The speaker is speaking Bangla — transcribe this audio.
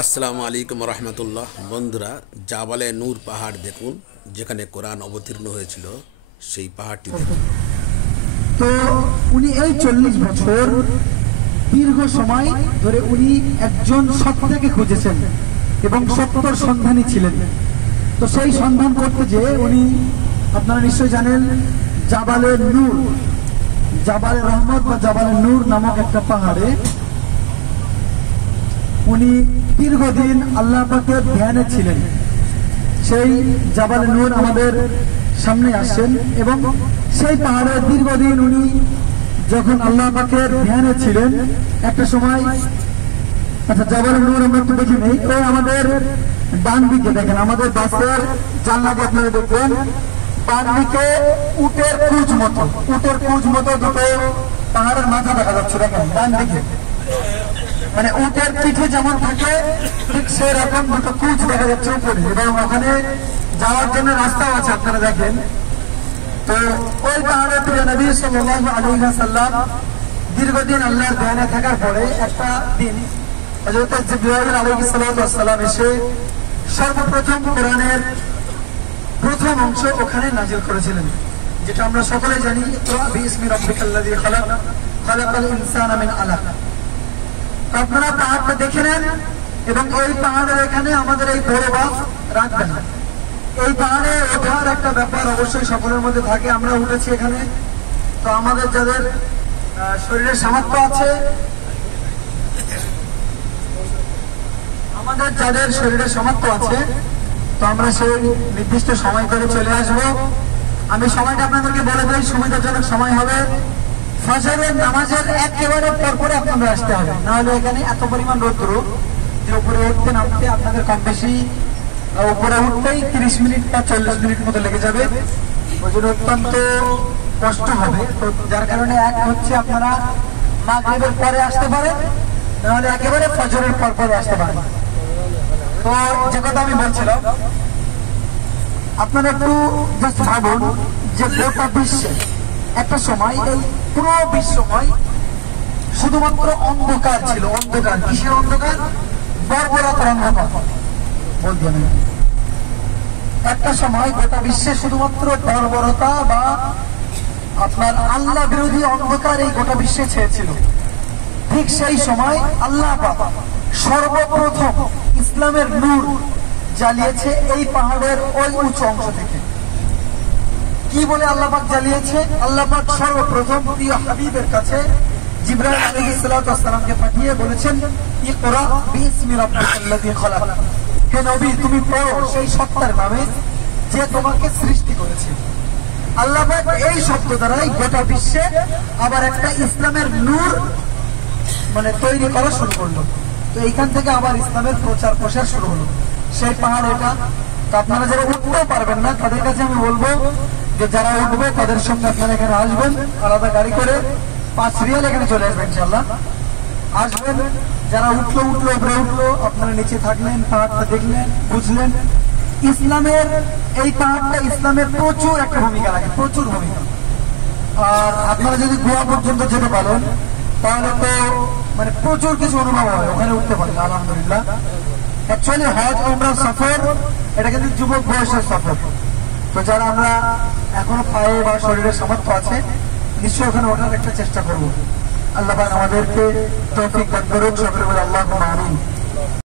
আসসালামু আলাইকুম রহমতুল্লাহ। বন্ধুরা, জাবালে নূর পাহাড় দেখুন, যেখানে কোরআন অবতীর্ণ হয়েছিল, সেই পাহাড়টি দেখুন। তো উনি এই 40 বছর দীর্ঘ সময় ধরে উনি একজন সত্যকে খুঁজেছেন এবং সত্যর সন্ধানী ছিলেন। তো সেই সন্ধান করতে যে উনি, আপনারা নিশ্চয় জানেন, জাবালে নূর, জাবালে রহমত বা জাবালে নূর নামক একটা পাহাড়ে উনি দীর্ঘদিন আল্লাহ পাকের ধ্যানে ছিলেন। সেই জাবালে নূর আমাদের সামনে আসেন এবং সেই পাহাড়ে দীর্ঘদিন উনি যখন আল্লাহ পাকের ধ্যানে ছিলেন, একটা সময়, আচ্ছা জাবালে নূর আমরা একটু দেখে নেই। তো আমাদের ডান দিকে দেখেন, আমাদের বাসের জানলা দিয়ে আপনারা দেখবেন, ডান দিকে উটের কুঁজ মতো দুটো পাহাড়ের মাথা দেখা যাচ্ছে। দেখেন ডান দিকে, মানে উটের পিঠে যেমন থাকে ঠিক সেরকম দুটো কুঁজ দেখা যাচ্ছে উপরে, এবং ওখানে যাওয়ার জন্য রাস্তাও আছে আপনারা দেখেন। তো ওই পাহাড়ে প্রিয় নবী সাল্লাল্লাহু আলাইহি ওয়াসাল্লাম দীর্ঘদিন আল্লাহর ধ্যানে থাকার পরে একটা দিন হযরত জিবরাইল আলাইহিস সালাম এসে সর্বপ্রথম কোরআনের প্রথম অংশ ওখানে নাযিল করেছিলেন, যেটা আমরা সকলে জানি, ইকরা বিইসমি রাব্বিকাল্লাযী খালাক, খালাকাল ইনসানা মিন আলাক। আপনারা পাহাড়টা দেখে নেন এবং এই পাহাড়ের এখানে আমাদের এই বড় বাস রাখবেন না। এই পাহাড়ে ওঠার একটা ব্যাপার অবশ্যই সকলের মধ্যে থাকে। আমরা উঠেছি এখানে, তো আমাদের যাদের শরীরের সামর্থ্য আছে, তো আমরা সেই নির্দিষ্ট সময় করে চলে আসব। আমি সময়টা আপনাদেরকে বলে দিই, সুবিধাজনক সময় হবে ফজরের নামাজের একেবারে পরপরে আপনাদের আসতে হবে, নাহলে এখানে এত পরিমাণ রৌদ্র যে উপরে উঠতে নামতে আপনাদের কম বেশি, উপরে উঠতেই 30 মিনিট বা 40 মিনিট মতো লেগে যাবে। ওই জন্য অত্যন্ত কষ্ট হবে। তো যার কারণে এক হচ্ছে আপনারা মাগরিবের পরে আসতে পারেন, নাহলে একেবারে ফজরের পরপরে আসতে পারেন। তো যে কথা আমি বলছিলাম, আপনারা একটু জাস্ট ভাবুন যে গোটা বিশ্বে একটা সময়, এই পুরো বিশ্বময় শুধুমাত্র অন্ধকার ছিল। অন্ধকার, কিসের অন্ধকার? বর্বরতার অন্ধকার বলতে নেই। একটা সময় গোটা বিশ্বে শুধুমাত্র বর্বরতা বা আপনার আল্লাহ বিরোধী অন্ধকার এই গোটা বিশ্বে ছেয়েছিল। ঠিক সেই সময় আল্লাহ পাক সর্বপ্রথম ইসলামের নূর জ্বালিয়েছে এই পাহাড়ের ওই উঁচু অংশ থেকে। কি বলে আল্লাহ পাক জ্বালিয়েছে? আল্লাহ পাক সর্বপ্রথম প্রিয় হাবিবের কাছে জিবরাইল আলাইহিস সালামকে পাঠিয়ে বলেছেন, ইকরা বিইসমি রাব্বিকাল্লাযী খালাক, হে নবী তুমি পড়ো সেই সত্তার নামে যে তোমাকে সৃষ্টি করেছে। আল্লাহ পাক এই শব্দ দ্বারাই গোটা বিশ্বে আবার একটা ইসলামের নূর মানে তৈরি করা শুরু করলো। তো এইখান থেকে আবার ইসলামের প্রচার প্রসার শুরু হলো। সেই পাহাড় এটা। তো আপনারা যারা উঠতেও পারবেন না, তাদের কাছে আমি বলবো যে যারা উঠবে তাদের সঙ্গে আপনারা এখানে আসবেন, আলাদা গাড়ি করে 5 রিয়াল এখানে চলে আসবেন ইনশাআল্লাহ। আসবেন, যারা উপরে উঠলো, আপনারা নিচে থাকলেন, পাহাড়টা দেখলেন, বুঝলেন। ইসলামের এই পাহাড়টা ইসলামের প্রচুর একটা ভূমিকা রাখে, প্রচুর ভূমিকা। আর আপনারা যদি গোয়া পর্যন্ত যেতে পারেন তাহলে তো মানে প্রচুর কিছু অনুভব হয়, ওখানে উঠতে পারেন আলহামদুলিল্লাহ। অ্যাকচুয়ালি হজ উমরা সফর এটা কিন্তু যুবক বয়সের সফর। তো যারা আমরা এখনো পায়ে বা শরীরের সামর্থ্য আছে, নিশ্চয়ই ওখানে ওঠার একটা চেষ্টা করবো। আল্লাহ পাক আমাদেরকে তৌফিক দান করুন, সকলে বলে আল্লাহুম্মা আমিন।